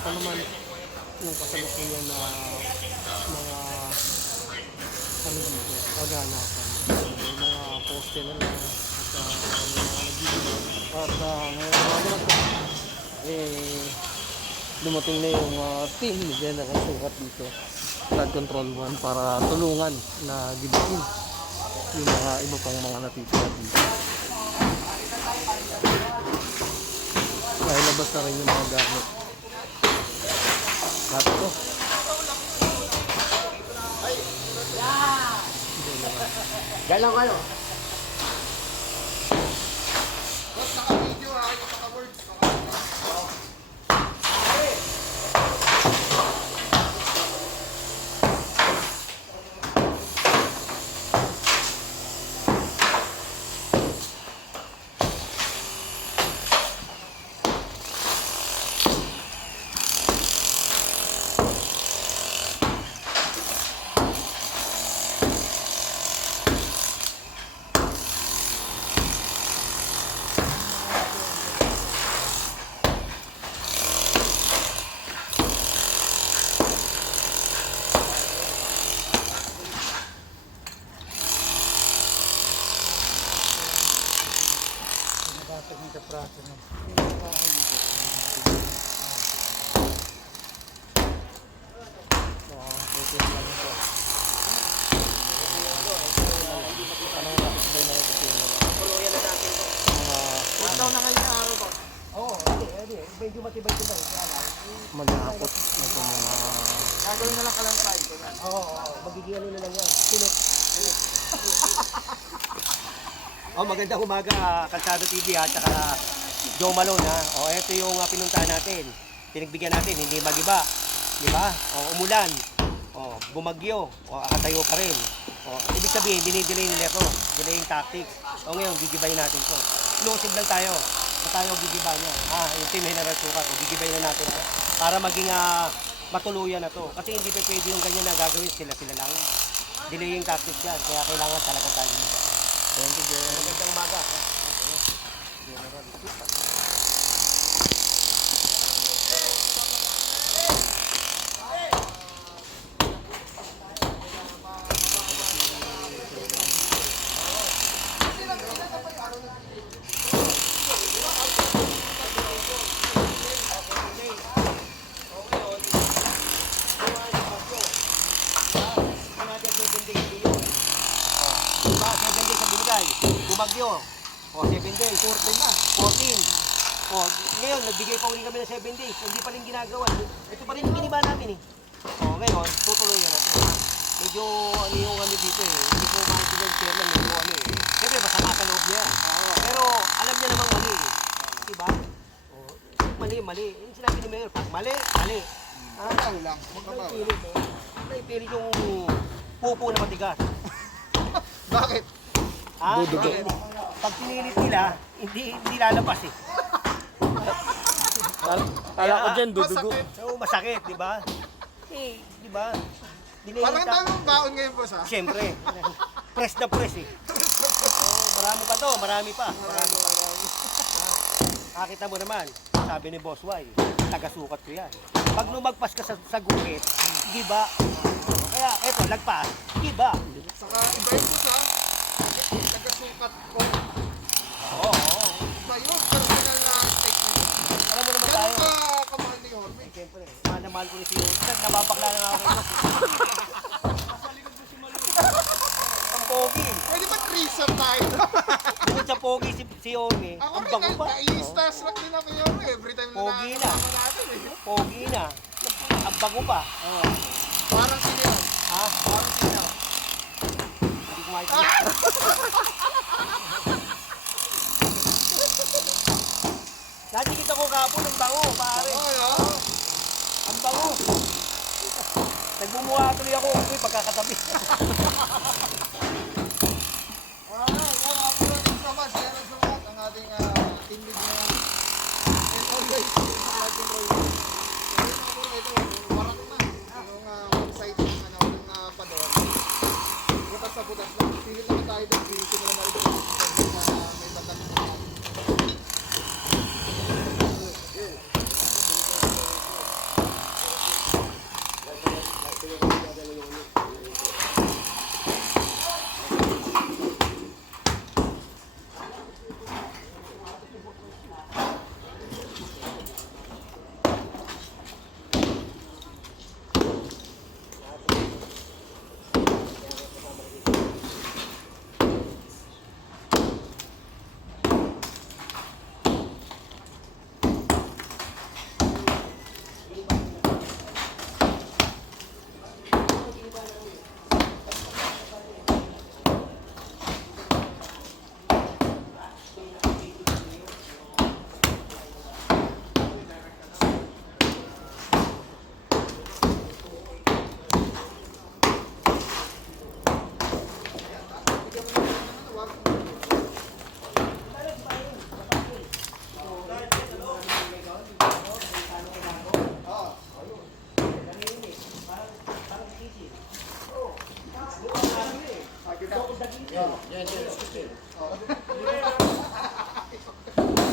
Ito naman yung kasalukuyan na mga ano dito, kaganapan. May mga poste na lang at may mga nagiging at ngayon mga dumating na yung team ni General Sukat dito, Flood Control 1, para tulungan na gibain yung mga iba pang mga natitira dito. Dahil labas na rin yung mga gamit. At ito. Galang kayo. Medyo matibay-tibay. Maghahapot na ito mga... Gagawin na lang kalansay. Oo, magiging ano na lang yan. Silip. Magandang umaga, Kalsado TV at saka Joe Malone ha. Ito yung pinuntahan natin. Pinagbigyan natin, hindi magiba. Di ba? Umulan. Bumagyo. Akatayo pa rin. Ibig sabihin, dinidelay nila ito. Delaying tactics. Ngayon, gigibayin natin ito. Inclusive lang tayo. Tayo gigiba niya. Yung team General Sukat, gigibay na natin ito. Para maging matuluyan na to. Kasi hindi pa pwede yung ganyan na gagawin sila lang. Delaying tactics yan. Kaya kailangan talaga tayo. Thank you, General. Magandang umaga. General Sukat. Bumagyo. 7 days. 14 na. 14. Ngayon, nagbigay pa uli kami ng 7 days. Hindi pa rin ginagawa. Ito pa rin yung giniba namin eh. Ngayon, tutuloy na ito. Medyo ano yung ano dito eh. Hindi ko makikita yung chairman. Medyo ano eh. Siyempre, masama sa loob niya. Pero alam niya namang mali eh. Diba? Mali. Yung sinabi ni Mayor, pag mali. Ano lang, magkamaw. Naipilit yung pupo na matigas. Bakit? Dudugo. Pag pinilit nila, hindi lalabas eh. Kala ko dyan, dudugo. So, masakit, di ba? Di ba? Parang tamang baon ngayon, boss, ha? Siyempre. Press na press eh. Marami pa to, marami pa. Nakita mo naman, sabi ni Boss Y, taga-sukat ko yan. Pag lumagpas ka sa guhit, giba. Kaya, eto, lagpas, giba. Saka iba yun, boss, ha? Nagkasukat ko. Oo. Iba yun, personal na take na yun. Alam mo naman tayo. Gano'n ka kamahal ni Horme? Siyempre, mahal ko ni si Yorme. Nababakla na nga ako. Ang pogi. Pwede ba threesome tayo? Bukod sa pogi si Yorme, Ako ang rin, bago pa. nai-starstruck din ako yun. Every time na Pogi na. nakakasama natin, eh. Pogi na. Ang bago pa. Parang sino yun? Ha? Parang sino? Hindi ko makikita. Dati kita ko kapon, ang bango, pare. Ang bango. Nagbumuha tuloy ako, pagkakatabi. Alright, thank you so much. Yan ang sumat ang ating team lead na and always sa Flood Control. Ito, parating na. Yung site ng pador. Butas lang. Pihit naman tayo doon. Pihit naman tayo doon. May bandang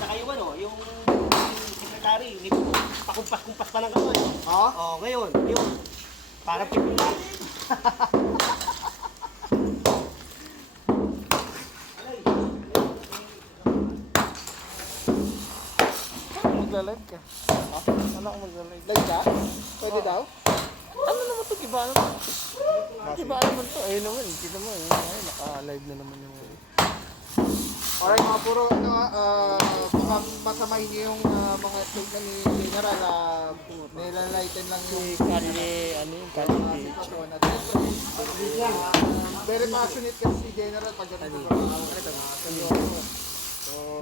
Saka yung ano, yung secretary, pakumpas-kumpas pa ng kamay. Ha? Oh, ngayon, yun. Parang pipila. Magla-live ka. Ano ako magla-live? Live ka? Pwede daw? Ano naman ito? Iba naman. Iba naman ito. Ayun naman. Kita mo. Ayun, naka-live na naman yung... Alright mga puro, baka masamahin niyo yung mga take ni General, nilalighten lang yung Kali, ano yung Kali Beach. sitwasyon. At siyempre, very passionate kasi si General pag ganito seryoso. So,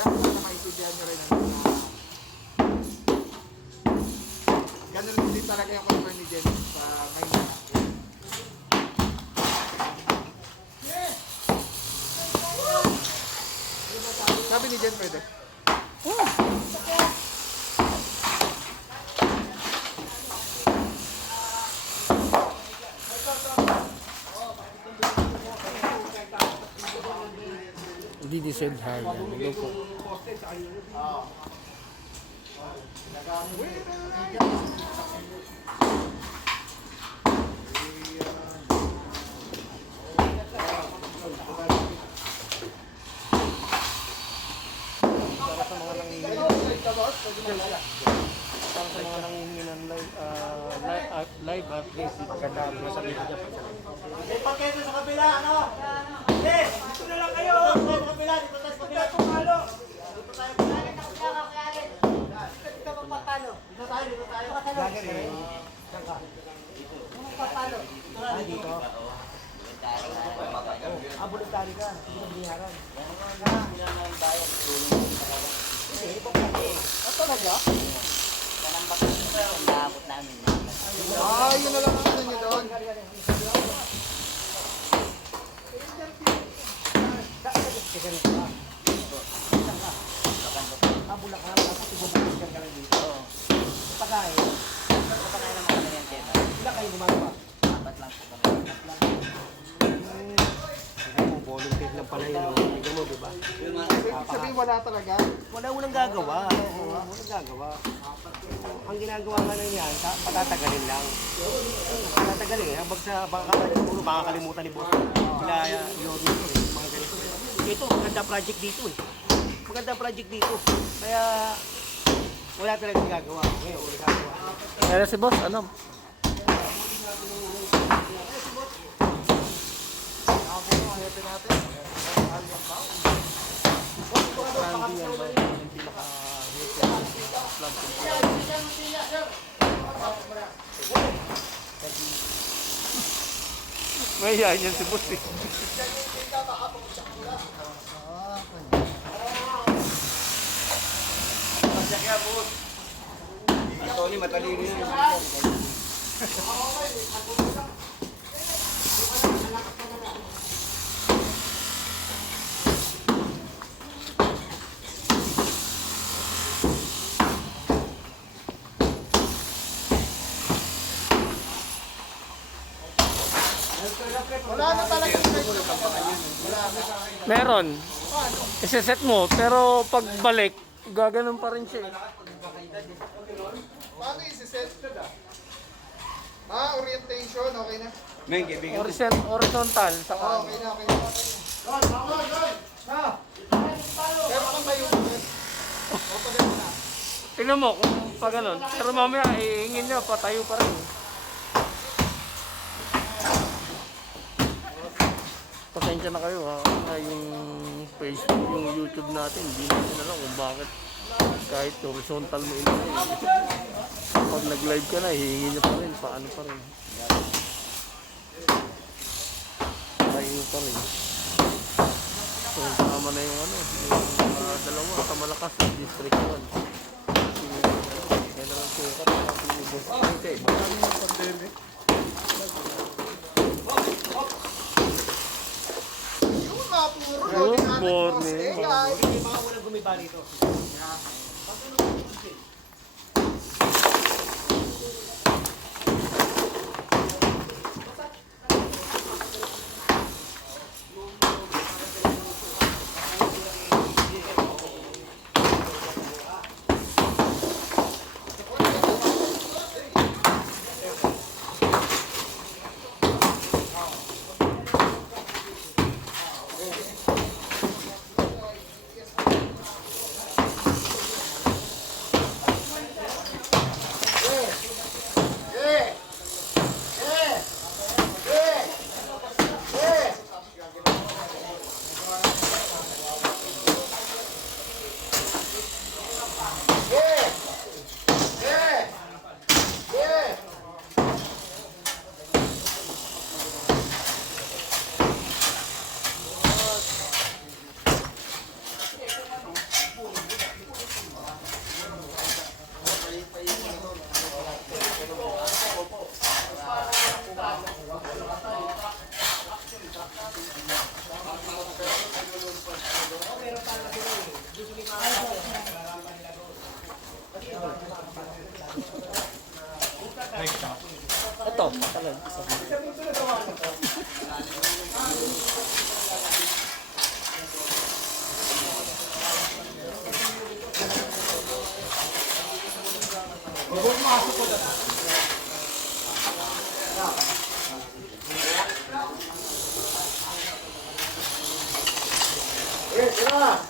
yan, sana maintindihan nyo rin ang ganun din talaga yung concern ni General sa ngayon. Sabi ni Jen, pwede. Hindi decide hard. Ano po? Para sa mga nangihingi ng live update, magandaan mo sa video dyan. May paketo sa kabila, ano? Yes! Dito na lang kayo! Dito sa kabila, dito tayo sa kabila. Pumalo! Dito tayo, dito tayo. Dito tayo, dito tayo. Lager eh. Saan ka? Dito na, dito. Voluntary ka. Hindi ka biniharan. Hindi, ito ka eh. Talaga? Naabot namin. Yun na lang ang ano nyo doon. Bulacan, tapos ibubukis ka lang dito. Pagkain. Kapag naman kami yan, Teta. Ilan kayo gumagawa? 4 lang po kami. Tignan mo, volunteer lang pala yun. Tignan mo, diba? Ibig sabihin wala talaga. Walang gagawa. Walang gagawa. Ang ginagawa nga lang yan, patatagalin lang. Patatagalin. Siguro makakalimutan ni boss. Sila yun mga ganito. Ito, maganda project dito eh. Maganda project dito. Kaya wala talagang gagawa. Ngayon, wala gagawa. Kaya si boss, ano? Happy natin. Randy yan ba? Yung pinaka-hit. May yan yan si boss eh. Tony, matalino yun. Wala na talaga yung Meron. Isa-set mo, pero pagbalik, gaganon pa rin siya. Paano isi-set? Orientation, okay na. Horizontal, saka Okay na, okay na. Pero kung kayo, o pagano na. tingnan mo kung pa ganon. Pero mamaya, ihingin niya, patayo pa rin. Pasensya na kayo ha. Yung Facebook, yung YouTube natin, hindi natin alam kung bakit kahit horizontal mo ilagay. Pag nag-live ka na, hihingi niya pa rin, paano pa rin. Tayo pa rin. So, tama na yung ano, yung dalawa sa Malakas, District 1. General Sukat, si Boss Pinke. Marami yung pandemic. Yung mga puro, Good loading natin, boss. morning. Guys. Hindi mga walang gumiba dito. Yes, tira!